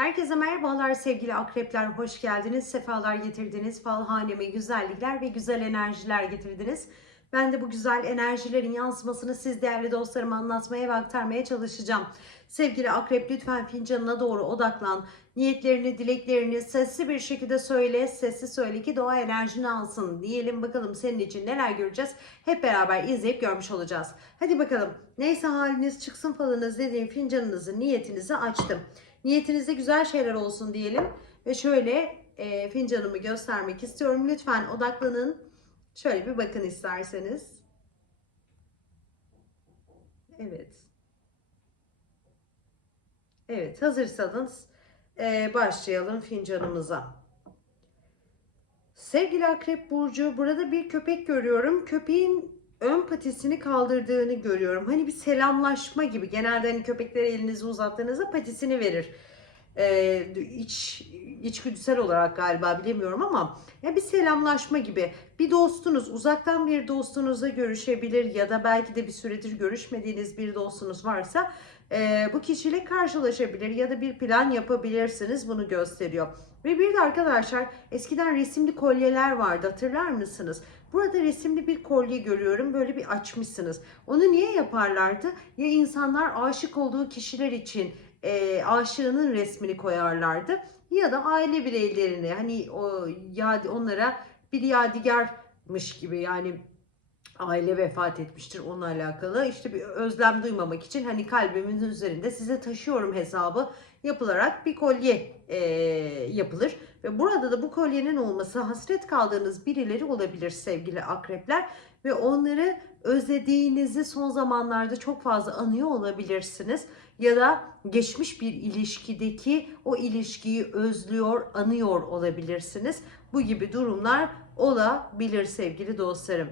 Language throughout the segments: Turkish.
Herkese merhabalar sevgili akrepler. Hoş geldiniz. Sefalar getirdiniz. Fal haneme güzellikler ve güzel enerjiler getirdiniz. Ben de bu güzel enerjilerin yansımasını siz değerli dostlarıma anlatmaya ve aktarmaya çalışacağım. Sevgili akrep lütfen fincanına doğru odaklan. Niyetlerini, dileklerini sesli bir şekilde söyle. Sesli söyle ki doğa enerjini alsın. Diyelim bakalım senin için neler göreceğiz. Hep beraber izleyip görmüş olacağız. Hadi bakalım. Neyse haliniz çıksın falınız dediğim fincanınızı, niyetinizi açtım. Niyetinizde güzel şeyler olsun diyelim. Ve şöyle e, fincanımı göstermek istiyorum. Lütfen odaklanın. Şöyle bir bakın isterseniz. Evet. Evet hazırsanız e, başlayalım fincanımıza. Sevgili Akrep Burcu burada bir köpek görüyorum. Köpeğin ön patisini kaldırdığını görüyorum. Hani bir selamlaşma gibi. Genelde hani köpeklere elinizi uzattığınızda patisini verir. Ee, iç içgüdüsel olarak galiba bilemiyorum ama ya bir selamlaşma gibi. Bir dostunuz, uzaktan bir dostunuzla görüşebilir ya da belki de bir süredir görüşmediğiniz bir dostunuz varsa e, bu kişiyle karşılaşabilir ya da bir plan yapabilirsiniz. Bunu gösteriyor. Ve bir de arkadaşlar eskiden resimli kolyeler vardı hatırlar mısınız? Burada resimli bir kolye görüyorum. Böyle bir açmışsınız. Onu niye yaparlardı? Ya insanlar aşık olduğu kişiler için e, aşığının resmini koyarlardı. Ya da aile bireylerini hani o ya onlara bir yadigarmış gibi yani aile vefat etmiştir onunla alakalı. İşte bir özlem duymamak için hani kalbimin üzerinde size taşıyorum hesabı yapılarak bir kolye e, yapılır. Ve burada da bu kolyenin olması hasret kaldığınız birileri olabilir sevgili akrepler. Ve onları özlediğinizi son zamanlarda çok fazla anıyor olabilirsiniz. Ya da geçmiş bir ilişkideki o ilişkiyi özlüyor, anıyor olabilirsiniz. Bu gibi durumlar olabilir sevgili dostlarım.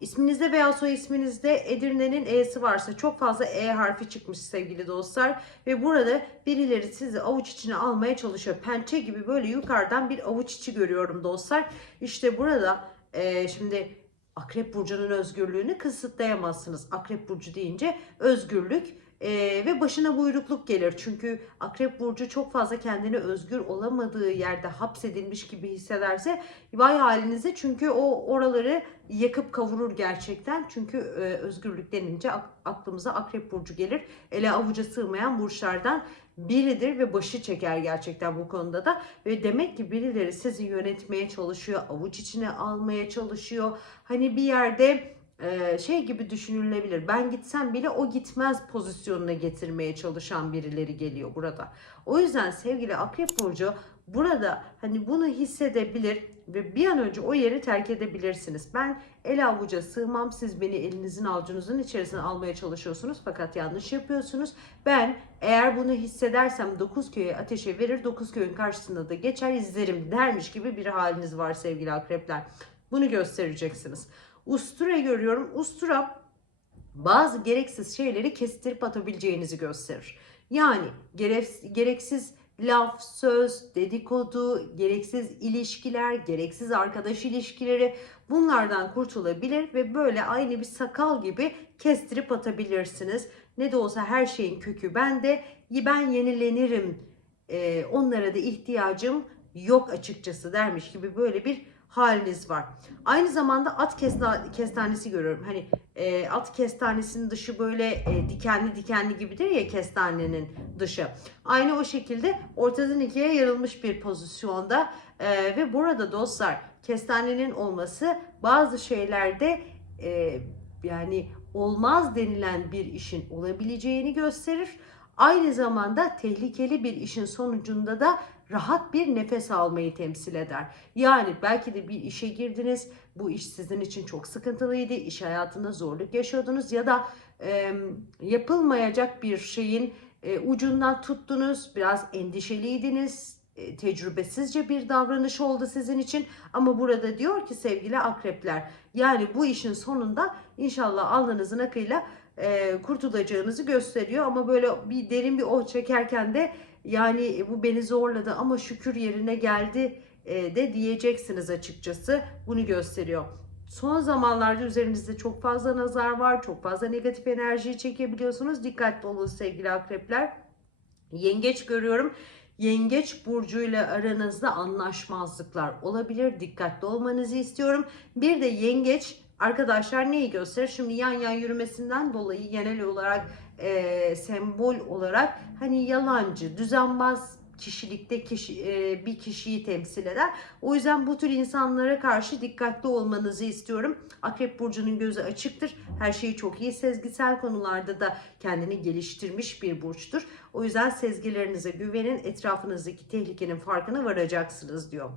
İsminizde veya soy isminizde Edirne'nin E'si varsa çok fazla E harfi çıkmış sevgili dostlar. Ve burada birileri sizi avuç içine almaya çalışıyor. Pençe gibi böyle yukarıdan bir avuç içi görüyorum dostlar. İşte burada e, şimdi Akrep Burcu'nun özgürlüğünü kısıtlayamazsınız. Akrep Burcu deyince özgürlük e, ve başına buyrukluk gelir. Çünkü Akrep Burcu çok fazla kendini özgür olamadığı yerde hapsedilmiş gibi hissederse vay halinize çünkü o oraları yakıp kavurur gerçekten. Çünkü e, özgürlük denince aklımıza Akrep Burcu gelir. Ele avuca sığmayan burçlardan biridir ve başı çeker gerçekten bu konuda da. Ve demek ki birileri sizi yönetmeye çalışıyor, avuç içine almaya çalışıyor. Hani bir yerde şey gibi düşünülebilir. Ben gitsem bile o gitmez pozisyonuna getirmeye çalışan birileri geliyor burada. O yüzden sevgili Akrep Burcu burada hani bunu hissedebilir ve bir an önce o yeri terk edebilirsiniz. Ben el avuca sığmam. Siz beni elinizin avucunuzun içerisine almaya çalışıyorsunuz fakat yanlış yapıyorsunuz. Ben eğer bunu hissedersem 9 köye ateşe verir 9 köyün karşısında da geçer izlerim dermiş gibi bir haliniz var sevgili akrepler. Bunu göstereceksiniz. Ustura görüyorum. Ustura bazı gereksiz şeyleri kestirip atabileceğinizi gösterir. Yani gereksiz laf, söz, dedikodu, gereksiz ilişkiler, gereksiz arkadaş ilişkileri bunlardan kurtulabilir ve böyle aynı bir sakal gibi kestirip atabilirsiniz. Ne de olsa her şeyin kökü bende. Ben yenilenirim. Ee, onlara da ihtiyacım yok açıkçası dermiş gibi böyle bir haliniz var. Aynı zamanda at kestanesi görüyorum. Hani e, at kestanesinin dışı böyle e, dikenli dikenli gibidir ya kestanenin dışı. Aynı o şekilde ortadan ikiye yarılmış bir pozisyonda e, ve burada dostlar kestanenin olması bazı şeylerde e, yani olmaz denilen bir işin olabileceğini gösterir. Aynı zamanda tehlikeli bir işin sonucunda da rahat bir nefes almayı temsil eder. Yani belki de bir işe girdiniz, bu iş sizin için çok sıkıntılıydı, iş hayatında zorluk yaşıyordunuz ya da e, yapılmayacak bir şeyin e, ucundan tuttunuz, biraz endişeliydiniz, e, tecrübesizce bir davranış oldu sizin için ama burada diyor ki sevgili akrepler yani bu işin sonunda inşallah alnınızın akıyla e, kurtulacağınızı gösteriyor ama böyle bir derin bir oh çekerken de yani bu beni zorladı ama şükür yerine geldi e, de diyeceksiniz açıkçası. Bunu gösteriyor. Son zamanlarda üzerinizde çok fazla nazar var. Çok fazla negatif enerjiyi çekebiliyorsunuz. Dikkatli olun sevgili akrepler. Yengeç görüyorum. Yengeç burcuyla aranızda anlaşmazlıklar olabilir. Dikkatli olmanızı istiyorum. Bir de yengeç arkadaşlar neyi gösterir? Şimdi yan yan yürümesinden dolayı genel olarak e, sembol olarak hani yalancı, düzenbaz kişilikte kişi, e, bir kişiyi temsil eder. O yüzden bu tür insanlara karşı dikkatli olmanızı istiyorum. Akrep burcunun gözü açıktır. Her şeyi çok iyi sezgisel konularda da kendini geliştirmiş bir burçtur. O yüzden sezgilerinize güvenin. Etrafınızdaki tehlikenin farkına varacaksınız diyor.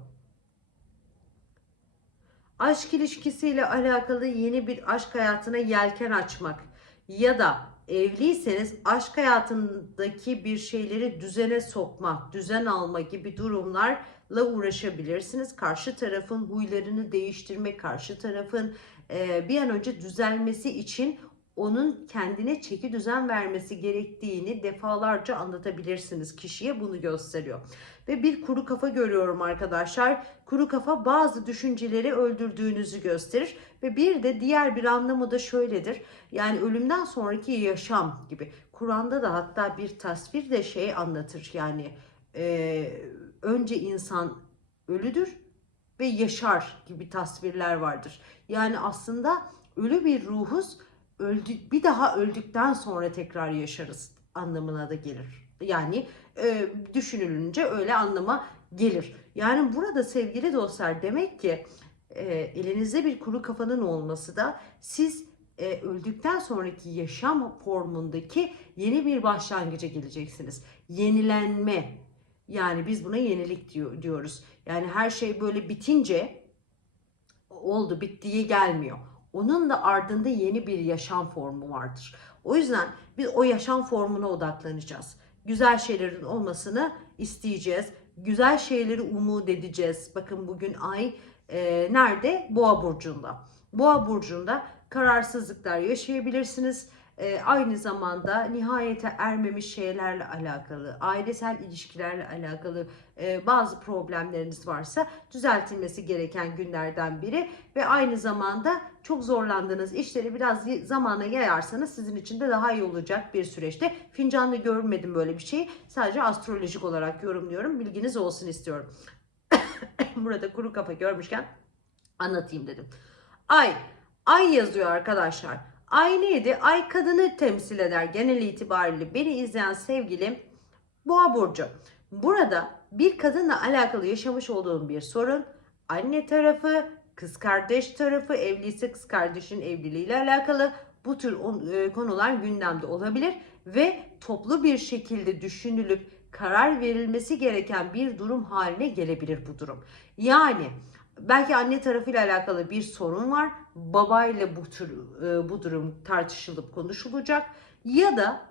Aşk ilişkisiyle alakalı yeni bir aşk hayatına yelken açmak ya da evliyseniz aşk hayatındaki bir şeyleri düzene sokma, düzen alma gibi durumlarla uğraşabilirsiniz. Karşı tarafın huylarını değiştirme, karşı tarafın bir an önce düzelmesi için onun kendine çeki düzen vermesi gerektiğini defalarca anlatabilirsiniz kişiye bunu gösteriyor. Ve bir kuru kafa görüyorum arkadaşlar. Kuru kafa bazı düşünceleri öldürdüğünüzü gösterir ve bir de diğer bir anlamı da şöyledir. Yani ölümden sonraki yaşam gibi. Kur'an'da da hatta bir tasvir de şey anlatır. Yani e, önce insan ölüdür ve yaşar gibi tasvirler vardır. Yani aslında ölü bir ruhuz öldük bir daha öldükten sonra tekrar yaşarız anlamına da gelir. Yani e, düşünülünce öyle anlama gelir. Yani burada sevgili dostlar demek ki e, elinizde bir kuru kafanın olması da siz e, öldükten sonraki yaşam formundaki yeni bir başlangıca geleceksiniz. Yenilenme. Yani biz buna yenilik diyor, diyoruz. Yani her şey böyle bitince oldu bittiği gelmiyor. Onun da ardında yeni bir yaşam formu vardır. O yüzden biz o yaşam formuna odaklanacağız. Güzel şeylerin olmasını isteyeceğiz. Güzel şeyleri umut edeceğiz. Bakın bugün ay e, nerede? Boğa burcunda. Boğa burcunda kararsızlıklar yaşayabilirsiniz. E, aynı zamanda nihayete ermemiş şeylerle alakalı, ailesel ilişkilerle alakalı e, bazı problemleriniz varsa düzeltilmesi gereken günlerden biri ve aynı zamanda çok zorlandığınız işleri biraz zamana yayarsanız sizin için de daha iyi olacak bir süreçte. Fincanda görmedim böyle bir şeyi. Sadece astrolojik olarak yorumluyorum. Bilginiz olsun istiyorum. Burada kuru kafa görmüşken anlatayım dedim. Ay, ay yazıyor arkadaşlar. Ay neydi? Ay kadını temsil eder genel itibariyle. Beni izleyen sevgilim Boğa Burcu. Burada bir kadınla alakalı yaşamış olduğum bir sorun, anne tarafı, kız kardeş tarafı, evliyse kız kardeşin evliliğiyle alakalı bu tür e, konular gündemde olabilir ve toplu bir şekilde düşünülüp karar verilmesi gereken bir durum haline gelebilir bu durum. Yani belki anne tarafıyla alakalı bir sorun var. Babayla bu tür e, bu durum tartışılıp konuşulacak ya da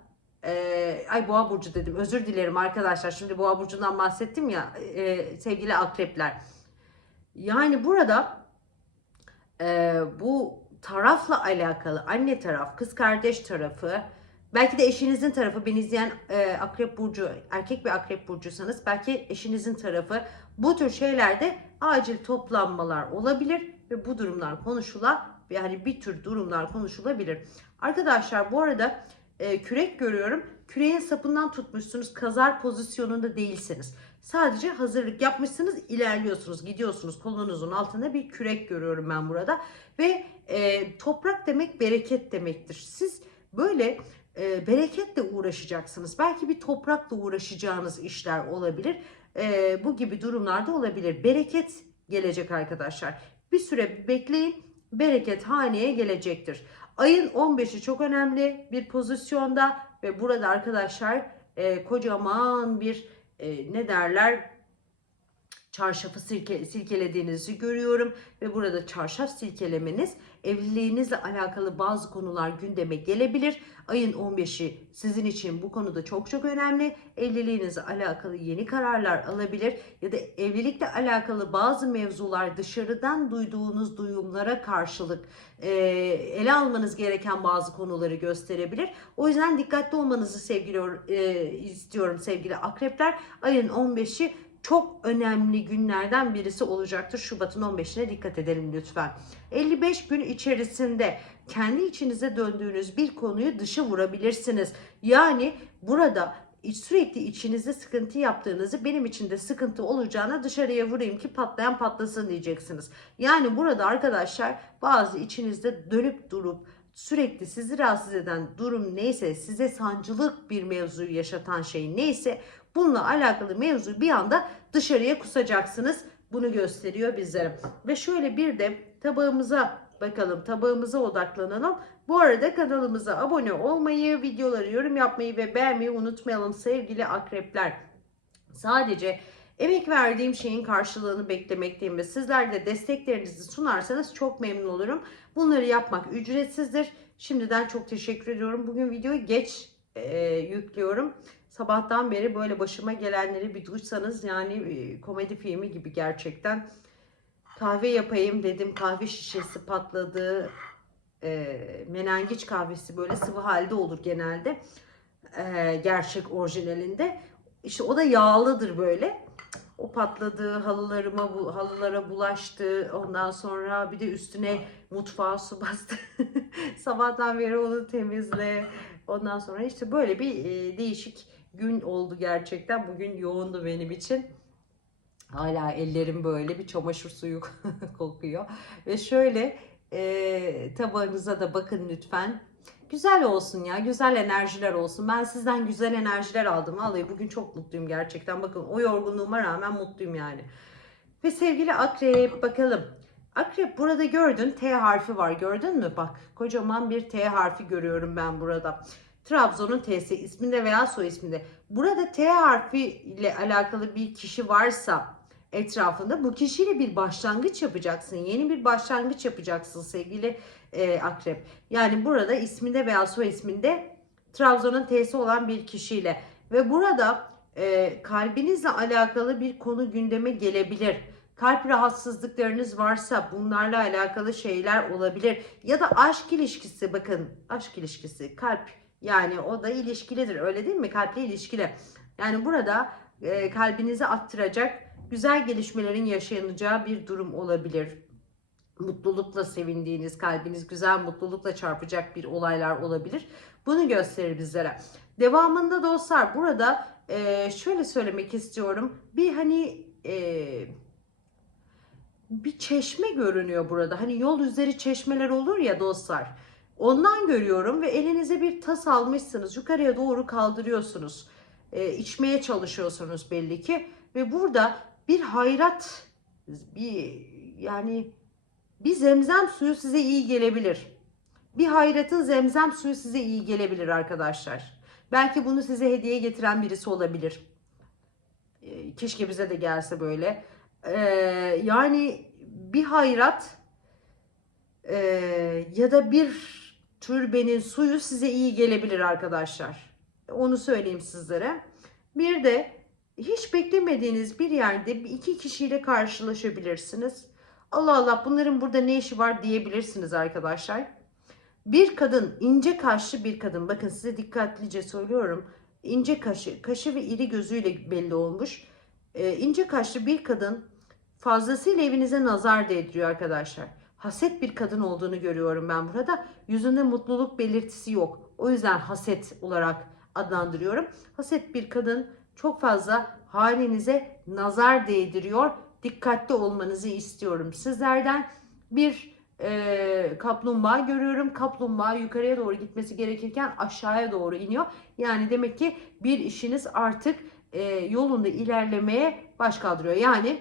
e, ay boğa burcu dedim özür dilerim arkadaşlar şimdi boğa burcundan bahsettim ya e, sevgili akrepler yani burada e, bu tarafla alakalı anne taraf kız kardeş tarafı belki de eşinizin tarafı beni izleyen e, akrep burcu erkek bir akrep burcuysanız belki eşinizin tarafı bu tür şeylerde acil toplanmalar olabilir ve bu durumlar konuşula yani bir tür durumlar konuşulabilir. Arkadaşlar bu arada e, kürek görüyorum. Küreğin sapından tutmuşsunuz. Kazar pozisyonunda değilsiniz. Sadece hazırlık yapmışsınız, ilerliyorsunuz, gidiyorsunuz. Kolunuzun altında bir kürek görüyorum ben burada. Ve e, toprak demek bereket demektir. Siz böyle e, bereketle uğraşacaksınız. Belki bir toprakla uğraşacağınız işler olabilir. E, bu gibi durumlarda olabilir. Bereket gelecek arkadaşlar. Bir süre bekleyin. Bereket haneye gelecektir. Ayın 15'i çok önemli bir pozisyonda ve burada arkadaşlar e, kocaman bir e, ne derler? Çarşafı silke, silkelediğinizi görüyorum ve burada çarşaf silkelemeniz evliliğinizle alakalı bazı konular gündeme gelebilir. Ayın 15'i sizin için bu konuda çok çok önemli. Evliliğinizle alakalı yeni kararlar alabilir ya da evlilikle alakalı bazı mevzular dışarıdan duyduğunuz duyumlara karşılık e, ele almanız gereken bazı konuları gösterebilir. O yüzden dikkatli olmanızı sevgili e, istiyorum sevgili akrepler. Ayın 15'i çok önemli günlerden birisi olacaktır. Şubat'ın 15'ine dikkat edelim lütfen. 55 gün içerisinde kendi içinize döndüğünüz bir konuyu dışa vurabilirsiniz. Yani burada sürekli içinizde sıkıntı yaptığınızı benim için de sıkıntı olacağına dışarıya vurayım ki patlayan patlasın diyeceksiniz. Yani burada arkadaşlar bazı içinizde dönüp durup sürekli sizi rahatsız eden durum neyse size sancılık bir mevzu yaşatan şey neyse bununla alakalı mevzu bir anda dışarıya kusacaksınız. Bunu gösteriyor bizlere. Ve şöyle bir de tabağımıza bakalım. Tabağımıza odaklanalım. Bu arada kanalımıza abone olmayı, videoları yorum yapmayı ve beğenmeyi unutmayalım sevgili akrepler. Sadece emek verdiğim şeyin karşılığını beklemekteyim ve sizler de desteklerinizi sunarsanız çok memnun olurum. Bunları yapmak ücretsizdir. Şimdiden çok teşekkür ediyorum. Bugün videoyu geç e, yüklüyorum. Sabahtan beri böyle başıma gelenleri bir duysanız yani e, komedi filmi gibi gerçekten. Kahve yapayım dedim. Kahve şişesi patladı. E, menengiç kahvesi böyle sıvı halde olur genelde. E, gerçek orijinalinde. İşte o da yağlıdır böyle. O patladı, halılarıma bu halılara bulaştı. Ondan sonra bir de üstüne mutfağa su bastı. Sabahtan beri onu temizle. Ondan sonra işte böyle bir e, değişik gün oldu gerçekten. Bugün yoğundu benim için. Hala ellerim böyle bir çamaşır suyu kokuyor. Ve şöyle e, tabağınıza da bakın lütfen. Güzel olsun ya, güzel enerjiler olsun. Ben sizden güzel enerjiler aldım. Vallahi bugün çok mutluyum gerçekten. Bakın o yorgunluğuma rağmen mutluyum yani. Ve sevgili Akrep bakalım. Akrep burada gördün T harfi var gördün mü? Bak kocaman bir T harfi görüyorum ben burada. Trabzon'un T'si isminde veya soy isminde. Burada T harfi ile alakalı bir kişi varsa etrafında bu kişiyle bir başlangıç yapacaksın. Yeni bir başlangıç yapacaksın sevgili e, Akrep. Yani burada isminde veya soy isminde Trabzon'un T'si olan bir kişiyle ve burada e, kalbinizle alakalı bir konu gündeme gelebilir. Kalp rahatsızlıklarınız varsa bunlarla alakalı şeyler olabilir. Ya da aşk ilişkisi bakın aşk ilişkisi kalp yani o da ilişkilidir öyle değil mi? Kalple ilişkili. Yani burada e, kalbinizi attıracak güzel gelişmelerin yaşanacağı bir durum olabilir. Mutlulukla sevindiğiniz, kalbiniz güzel mutlulukla çarpacak bir olaylar olabilir. Bunu gösterir bizlere. Devamında dostlar burada e, şöyle söylemek istiyorum. Bir hani e, bir çeşme görünüyor burada. Hani yol üzeri çeşmeler olur ya dostlar. Ondan görüyorum ve elinize bir tas almışsınız. Yukarıya doğru kaldırıyorsunuz. E, içmeye çalışıyorsunuz belli ki. Ve burada bir hayrat, bir yani bir zemzem suyu size iyi gelebilir. Bir hayratın zemzem suyu size iyi gelebilir arkadaşlar. Belki bunu size hediye getiren birisi olabilir. E, keşke bize de gelse böyle. E, yani bir hayrat e, ya da bir türbenin suyu size iyi gelebilir arkadaşlar. Onu söyleyeyim sizlere. Bir de hiç beklemediğiniz bir yerde iki kişiyle karşılaşabilirsiniz. Allah Allah bunların burada ne işi var diyebilirsiniz arkadaşlar. Bir kadın, ince kaşlı bir kadın. Bakın size dikkatlice söylüyorum. İnce kaşı, kaşı ve iri gözüyle belli olmuş. Ee, ince kaşlı bir kadın fazlasıyla evinize nazar değdiriyor arkadaşlar. Haset bir kadın olduğunu görüyorum ben burada. Yüzünde mutluluk belirtisi yok. O yüzden haset olarak adlandırıyorum. Haset bir kadın çok fazla halinize nazar değdiriyor. Dikkatli olmanızı istiyorum. Sizlerden bir e, kaplumbağa görüyorum. Kaplumbağa yukarıya doğru gitmesi gerekirken aşağıya doğru iniyor. Yani demek ki bir işiniz artık e, yolunda ilerlemeye baş kaldırıyor. Yani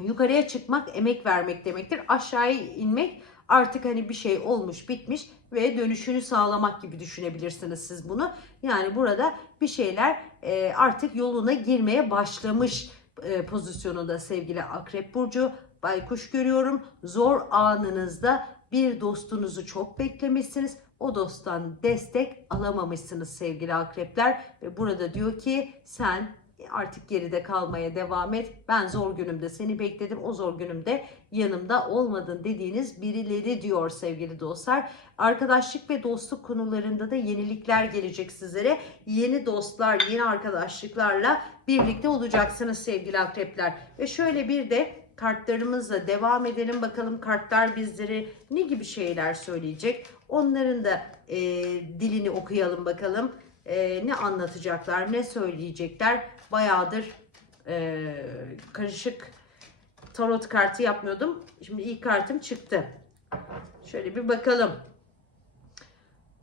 yukarıya çıkmak emek vermek demektir. Aşağıya inmek artık hani bir şey olmuş bitmiş ve dönüşünü sağlamak gibi düşünebilirsiniz siz bunu. Yani burada bir şeyler e, artık yoluna girmeye başlamış e, pozisyonunda sevgili Akrep Burcu. Baykuş görüyorum. Zor anınızda bir dostunuzu çok beklemişsiniz. O dosttan destek alamamışsınız sevgili akrepler. Ve burada diyor ki sen artık geride kalmaya devam et. Ben zor günümde seni bekledim. O zor günümde yanımda olmadın dediğiniz birileri diyor sevgili dostlar. Arkadaşlık ve dostluk konularında da yenilikler gelecek sizlere. Yeni dostlar, yeni arkadaşlıklarla birlikte olacaksınız sevgili akrepler. Ve şöyle bir de kartlarımızla devam edelim. Bakalım kartlar bizlere ne gibi şeyler söyleyecek. Onların da e, dilini okuyalım bakalım. e, ne anlatacaklar, ne söyleyecekler. Bayağıdır e, karışık tarot kartı yapmıyordum. Şimdi ilk kartım çıktı. Şöyle bir bakalım.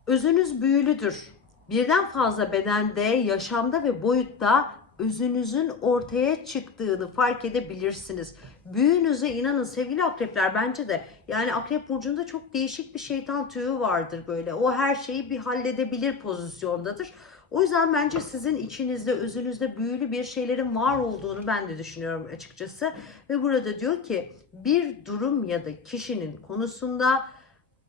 Özünüz büyülüdür. Birden fazla bedende, yaşamda ve boyutta özünüzün ortaya çıktığını fark edebilirsiniz. Büyünüze inanın sevgili akrepler bence de. Yani akrep burcunda çok değişik bir şeytan tüyü vardır böyle. O her şeyi bir halledebilir pozisyondadır. O yüzden bence sizin içinizde, özünüzde büyülü bir şeylerin var olduğunu ben de düşünüyorum açıkçası. Ve burada diyor ki bir durum ya da kişinin konusunda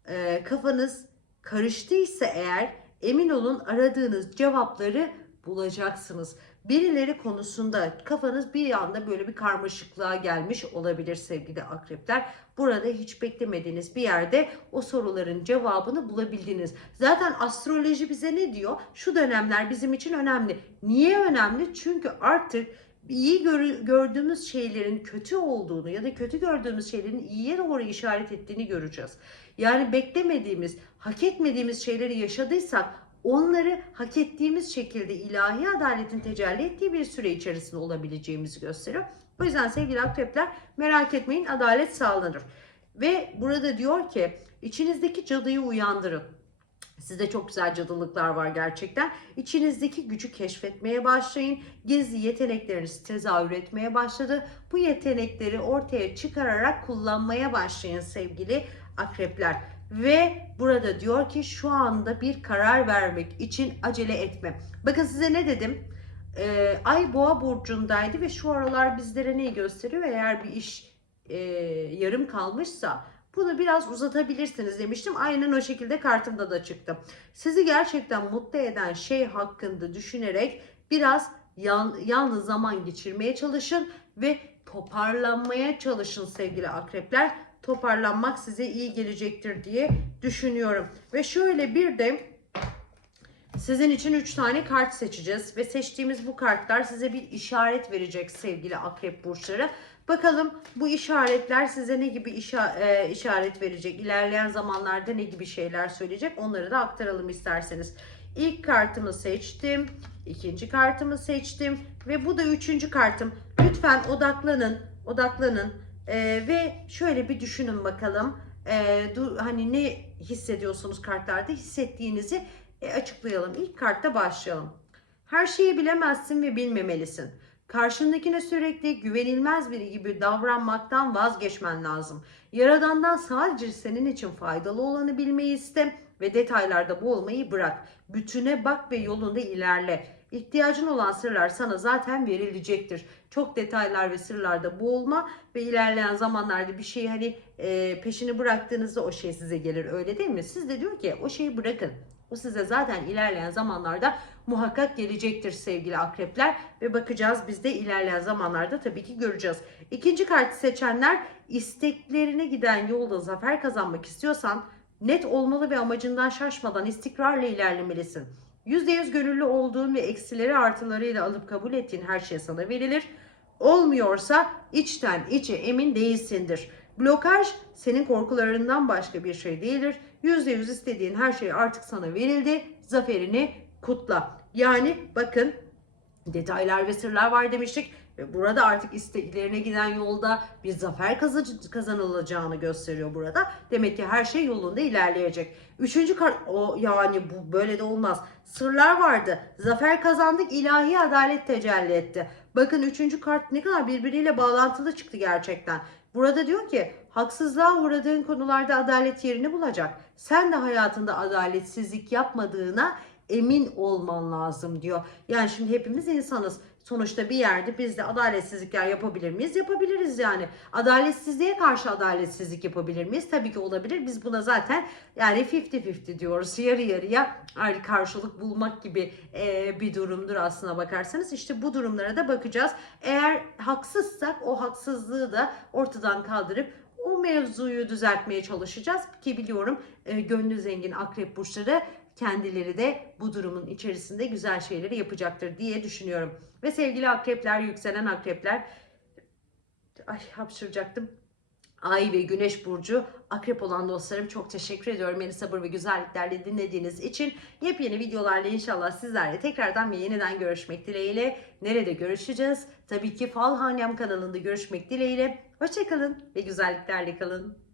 e, kafanız karıştıysa eğer emin olun aradığınız cevapları bulacaksınız. Birileri konusunda kafanız bir anda böyle bir karmaşıklığa gelmiş olabilir sevgili akrepler. Burada hiç beklemediğiniz bir yerde o soruların cevabını bulabildiniz. Zaten astroloji bize ne diyor? Şu dönemler bizim için önemli. Niye önemli? Çünkü artık iyi gör- gördüğümüz şeylerin kötü olduğunu ya da kötü gördüğümüz şeylerin iyiye doğru işaret ettiğini göreceğiz. Yani beklemediğimiz, hak etmediğimiz şeyleri yaşadıysak onları hak ettiğimiz şekilde ilahi adaletin tecelli ettiği bir süre içerisinde olabileceğimizi gösteriyor. O yüzden sevgili akrepler merak etmeyin adalet sağlanır. Ve burada diyor ki içinizdeki cadıyı uyandırın. Sizde çok güzel cadılıklar var gerçekten. İçinizdeki gücü keşfetmeye başlayın. Gizli yetenekleriniz tezahür etmeye başladı. Bu yetenekleri ortaya çıkararak kullanmaya başlayın sevgili akrepler. Ve burada diyor ki şu anda bir karar vermek için acele etme. Bakın size ne dedim? Ee, Ay boğa burcundaydı ve şu aralar bizlere neyi gösteriyor? Eğer bir iş e, yarım kalmışsa bunu biraz uzatabilirsiniz demiştim. Aynen o şekilde kartımda da çıktı. Sizi gerçekten mutlu eden şey hakkında düşünerek biraz yan, yalnız zaman geçirmeye çalışın ve toparlanmaya çalışın sevgili akrepler. Toparlanmak size iyi gelecektir diye düşünüyorum. Ve şöyle bir de sizin için 3 tane kart seçeceğiz ve seçtiğimiz bu kartlar size bir işaret verecek sevgili akrep burçları. Bakalım bu işaretler size ne gibi işa- e, işaret verecek? İlerleyen zamanlarda ne gibi şeyler söyleyecek? Onları da aktaralım isterseniz. İlk kartımı seçtim. ikinci kartımı seçtim. Ve bu da üçüncü kartım. Lütfen odaklanın. Odaklanın. E, ve şöyle bir düşünün bakalım. E, du- hani ne hissediyorsunuz kartlarda? Hissettiğinizi e, açıklayalım. İlk kartta başlayalım. Her şeyi bilemezsin ve bilmemelisin. Karşındakine sürekli güvenilmez biri gibi davranmaktan vazgeçmen lazım. Yaradandan sadece senin için faydalı olanı bilmeyi iste ve detaylarda boğulmayı bırak. Bütüne bak ve yolunda ilerle. İhtiyacın olan sırlar sana zaten verilecektir. Çok detaylar ve sırlarda boğulma ve ilerleyen zamanlarda bir şeyi hani e, peşini bıraktığınızda o şey size gelir öyle değil mi? Siz de diyor ki o şeyi bırakın. O size zaten ilerleyen zamanlarda muhakkak gelecektir sevgili akrepler ve bakacağız biz de ilerleyen zamanlarda tabii ki göreceğiz. İkinci kartı seçenler isteklerine giden yolda zafer kazanmak istiyorsan net olmalı ve amacından şaşmadan istikrarla ilerlemelisin. %100 gönüllü olduğun ve eksileri artılarıyla alıp kabul ettiğin her şey sana verilir. Olmuyorsa içten içe emin değilsindir. Blokaj senin korkularından başka bir şey değildir. %100 istediğin her şey artık sana verildi. Zaferini kutla. Yani bakın detaylar ve sırlar var demiştik. Ve burada artık isteklerine giden yolda bir zafer kazan- kazanılacağını gösteriyor burada. Demek ki her şey yolunda ilerleyecek. Üçüncü kart, o yani bu böyle de olmaz. Sırlar vardı. Zafer kazandık, ilahi adalet tecelli etti. Bakın üçüncü kart ne kadar birbiriyle bağlantılı çıktı gerçekten. Burada diyor ki haksızlığa uğradığın konularda adalet yerini bulacak. Sen de hayatında adaletsizlik yapmadığına emin olman lazım diyor. Yani şimdi hepimiz insanız. Sonuçta bir yerde biz de adaletsizlikler yapabilir miyiz? Yapabiliriz yani. Adaletsizliğe karşı adaletsizlik yapabilir miyiz? Tabii ki olabilir. Biz buna zaten yani 50-50 diyoruz. Yarı yarıya karşılık bulmak gibi e, bir durumdur aslına bakarsanız. İşte bu durumlara da bakacağız. Eğer haksızsak o haksızlığı da ortadan kaldırıp o mevzuyu düzeltmeye çalışacağız ki biliyorum e, gönlü zengin akrep burçları kendileri de bu durumun içerisinde güzel şeyleri yapacaktır diye düşünüyorum. Ve sevgili akrepler, yükselen akrepler ay hapşıracaktım. Ay ve Güneş burcu akrep olan dostlarım çok teşekkür ediyorum beni sabır ve güzelliklerle dinlediğiniz için. Yepyeni videolarla inşallah sizlerle tekrardan ve yeniden görüşmek dileğiyle. Nerede görüşeceğiz? Tabii ki Fal Hanem kanalında görüşmek dileğiyle. Hoşçakalın ve güzelliklerle kalın.